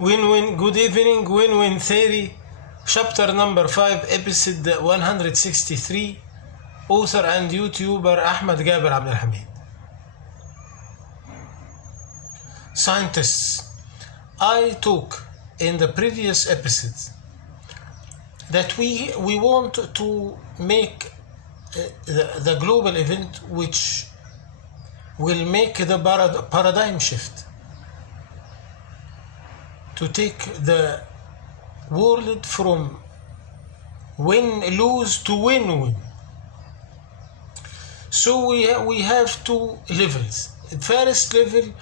Win-win, good evening, win-win theory, chapter number 5, episode 163, author and YouTuber Ahmed Gaber Abdelhamid. Scientists, I talked in the previous episodes that we want to make the global event which will make the paradigm shift, to take the world from win-lose to win-win. So we have two levels. The first level,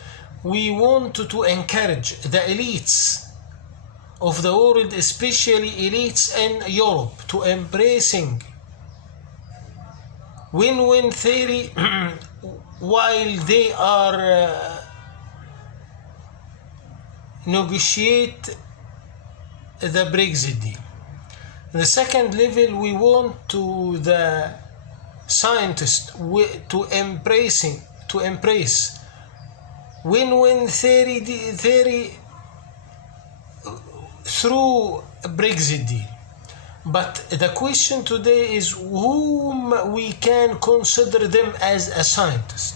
we want to encourage the elites of the world, especially elites in Europe, to embracing win-win theory while they are negotiate the Brexit deal. The second level, we want to the scientists to embrace win-win theory through Brexit deal. But the question today is whom we can consider them as a scientist.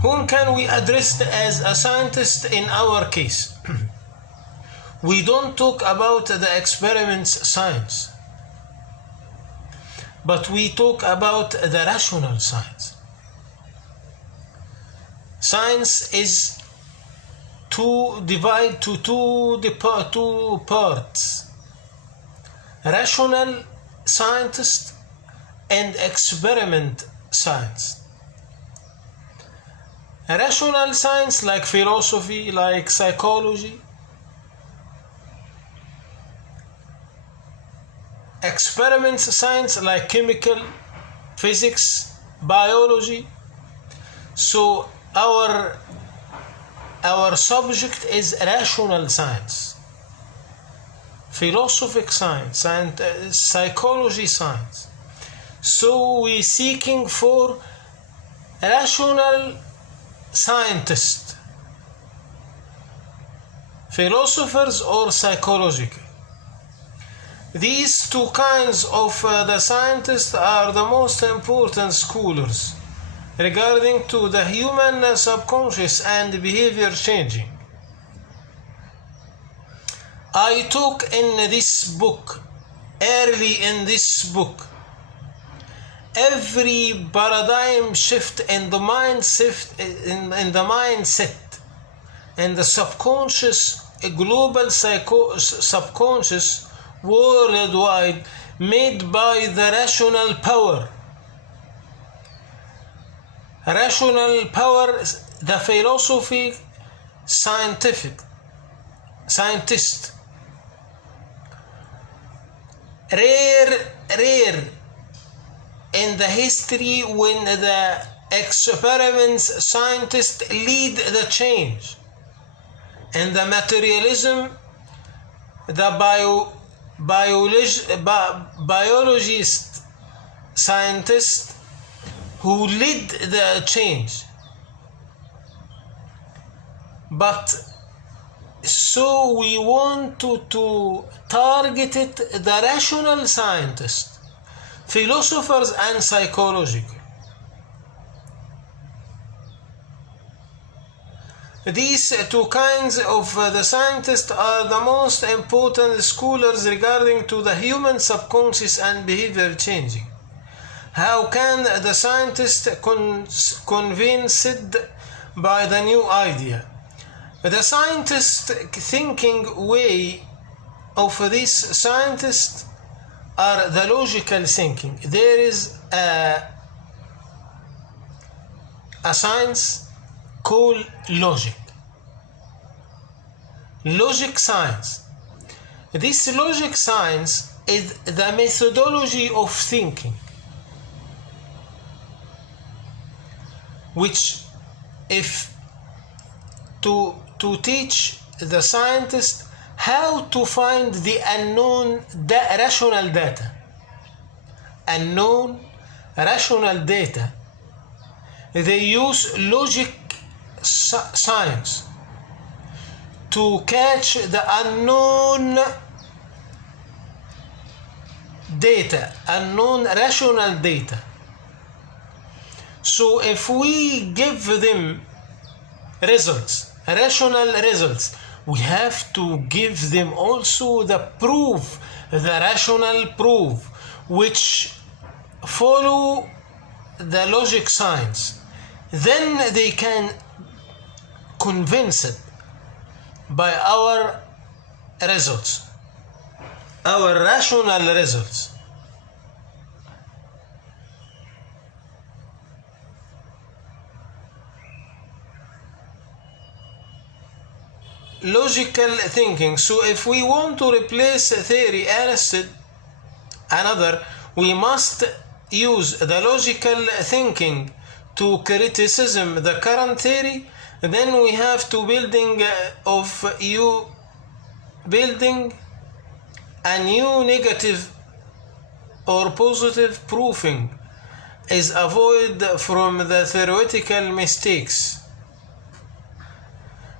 Whom can we address as a scientist in our case? We don't talk about the experiments science, but we talk about the rational science. Science is divided to two parts: rational scientist and experiment science. Rational science like philosophy, like psychology. Experiments science like chemical, physics, biology. So our subject is rational science, philosophic science, and psychology science. So we're seeking for rational scientists, philosophers or psychological. These two kinds of the scientists are the most important scholars regarding to the human subconscious and behavior changing. I talk in this book, early in this book, every paradigm shift in the mindset and the subconscious, global subconscious worldwide, made by the rational power. Rational power, the philosophy, scientist. Rare in the history when the experiments scientists lead the change, and the materialism, the biologist scientists who lead the change. But so we want to target the rational scientists, philosophers and psychological. These two kinds of the scientists are the most important scholars regarding to the human subconscious and behavior changing. How can the scientist convinced by the new idea? The scientist thinking way of this scientist are the logical thinking. There is a science called logic science. This logic science is the methodology of thinking, which if to teach the scientist how to find the unknown rational data. Unknown rational data they use logic science to catch the unknown data, unknown rational data. So if we give them results, rational results, we have to give them also the proof, the rational proof, which follow the logic science. Then they can convince it by our results, our rational results. Logical thinking. So if we want to replace theory another, we must use the logical thinking to criticism the current theory. Then we have to building a new negative or positive proving is avoid from the theoretical mistakes.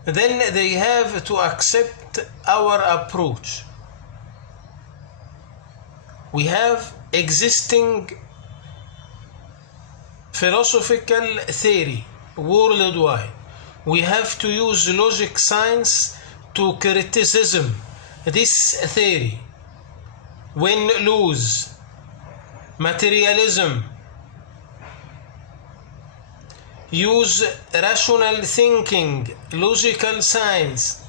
Then they have to accept our approach. We have existing philosophical theory worldwide. We have to use logic science to criticism this theory. Win-lose, materialism. Use rational thinking, logical science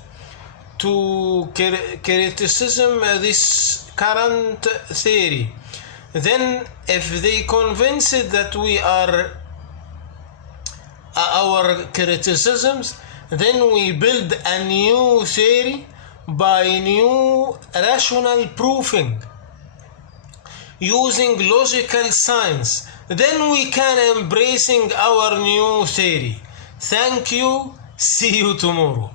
to criticism this current theory. Then if they convince it that we are our criticisms, then we build a new theory by new rational proving using logical science. Then we can embracing our new theory. Thank you. See you tomorrow.